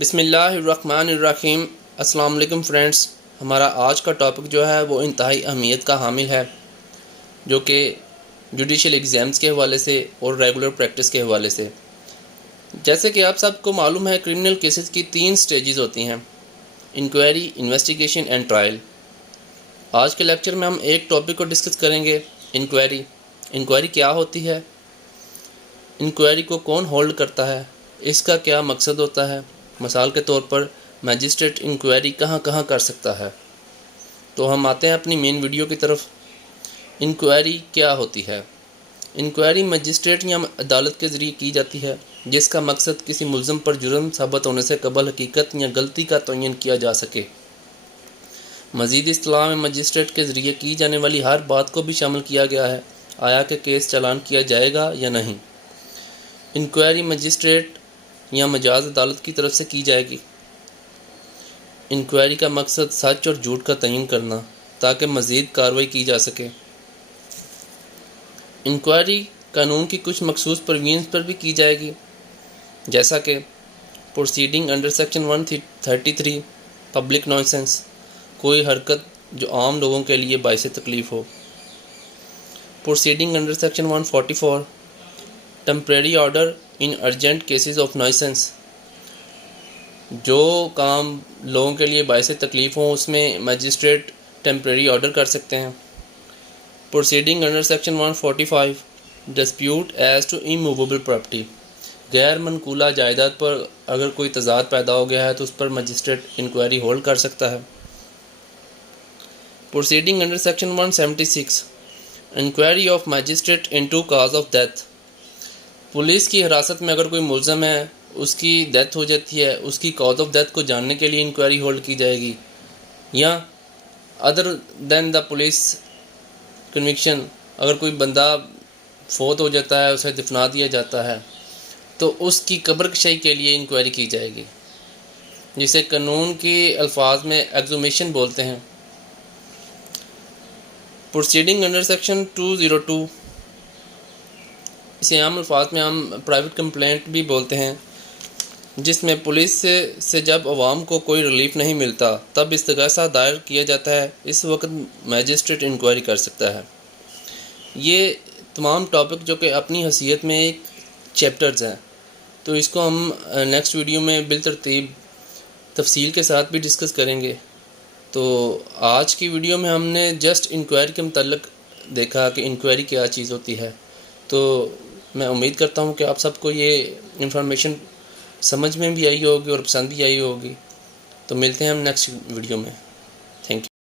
بسم اللہ الرحمن الرحیم۔ السلام علیکم فرینڈس، ہمارا آج کا ٹاپک جو ہے وہ انتہائی اہمیت کا حامل ہے، جو کہ جوڈیشل ایگزامز کے حوالے سے اور ریگولر پریکٹس کے حوالے سے۔ جیسے کہ آپ سب کو معلوم ہے، کرمنل کیسز کی 3 سٹیجز ہوتی ہیں: انکوائری، انویسٹیگیشن اینڈ ٹرائل۔ آج کے لیکچر میں ہم ایک ٹاپک کو ڈسکس کریں گے، انکوائری۔ انکوائری کیا ہوتی ہے؟ انکوائری کو کون ہولڈ کرتا ہے؟ اس کا کیا مقصد ہوتا ہے؟ مثال کے طور پر میجسٹریٹ انکوائری کہاں کہاں کر سکتا ہے؟ تو ہم آتے ہیں اپنی مین ویڈیو کی طرف۔ انکوائری کیا ہوتی ہے؟ انکوائری مجسٹریٹ یا عدالت کے ذریعے کی جاتی ہے، جس کا مقصد کسی ملزم پر جرم ثابت ہونے سے قبل حقیقت یا غلطی کا تعین کیا جا سکے۔ مزید اصطلاح میں مجسٹریٹ کے ذریعے کی جانے والی ہر بات کو بھی شامل کیا گیا ہے، آیا کہ کیس چالان کیا جائے گا یا نہیں۔ انکوائری مجسٹریٹ یا مجاز عدالت کی طرف سے کی جائے گی۔ انکوائری کا مقصد سچ اور جھوٹ کا تعین کرنا، تاکہ مزید کارروائی کی جا سکے۔ انکوائری قانون کی کچھ مخصوص پروویژنز پر بھی کی جائے گی، جیسا کہ proceeding under section 133 public nuisance, کوئی حرکت جو عام لوگوں کے لیے باعث تکلیف ہو۔ Proceeding under section 144 temporary order in urgent cases of nuisance, جو کام لوگوں کے لیے باعث تکلیف ہوں اس میں مجسٹریٹ ٹیمپریری آرڈر کر سکتے ہیں۔ Proceeding under section 145 dispute as to immovable property, غیر منقولہ جائیداد پر اگر کوئی تضاد پیدا ہو گیا ہے تو اس پر مجسٹریٹ انکوائری ہولڈ کر سکتا ہے۔ Proceeding under section 176 inquiry of magistrate into cause of death, police کی حراست میں اگر کوئی ملزم ہے، اس کی ڈیتھ ہو جاتی ہے، اس کی کاز آف ڈیتھ کو جاننے کے لیے انکوائری ہولڈ کی جائے گی، یا other than the police conviction, اگر کوئی بندہ فوت ہو جاتا ہے، اسے دفنا دیا جاتا ہے تو اس کی قبر کشائی کے لیے انکوائری کی جائے گی، جسے قانون کے الفاظ میں ایگزومیشن بولتے ہیں۔ پروسیڈنگ انڈر سیکشن 202، اسے عام الفاظ میں ہم پرائیویٹ کمپلینٹ بھی بولتے ہیں، جس میں پولیس سے جب عوام کو کوئی ریلیف نہیں ملتا تب استغاثہ دائر کیا جاتا ہے، اس وقت میجسٹریٹ انکوائری کر سکتا ہے۔ یہ تمام ٹاپک جو کہ اپنی حیثیت میں ایک چیپٹرز ہیں، تو اس کو ہم نیکسٹ ویڈیو میں بالترتیب تفصیل کے ساتھ بھی ڈسکس کریں گے۔ تو آج کی ویڈیو میں ہم نے جسٹ انکوائری کے متعلق دیکھا کہ انکوائری کیا چیز ہوتی ہے، تو میں امید کرتا ہوں کہ آپ سب کو یہ انفارمیشن سمجھ میں بھی آئی ہوگی اور پسند بھی آئی ہوگی۔ تو ملتے ہیں ہم نیکسٹ ویڈیو میں۔